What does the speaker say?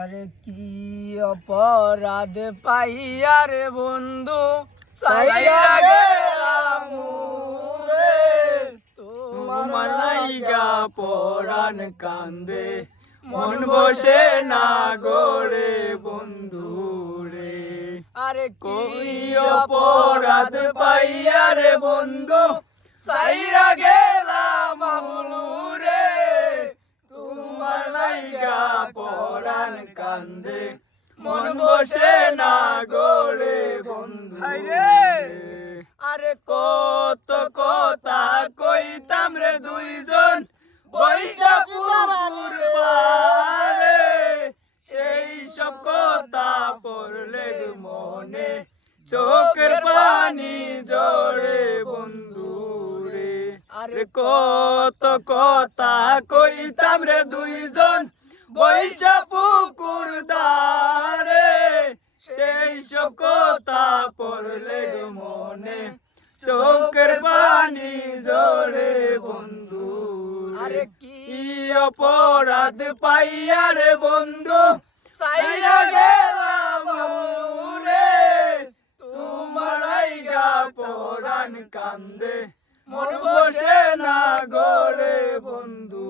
আরে কি অপরাধ পাইয়া রে বন্ধু সাইরা গেলাম রে তোমার লাইগা পরাণ কান্দে মন বসে না গোরে বন্ধু রে। আরে কি অপরাধ পাইয়া রে বন্ধু সাইরা গেলাম রে তোমার লাইগা পরাণ কান্দে মন বসে না গোরে বন্ধু রে। আরে কত কথা কইতাম রে দুইজন বৈশা পুকুর পারে সেই সব কথা পড়লে মনে চোখের পানি জড়ে বন্ধু রে। আরে কত কথা কইতাম রে দুইজন বৈশা পুকুর দারে সেই সব কথা পড়লে মনে চোখের পানি জড়ে বন্ধু। আরে কি অপরাধ পাইয়া রে বন্ধু সাইরা গেলাম রে তোমার লাইগা পরাণ কান্দে মন বসে না গোরে বন্ধু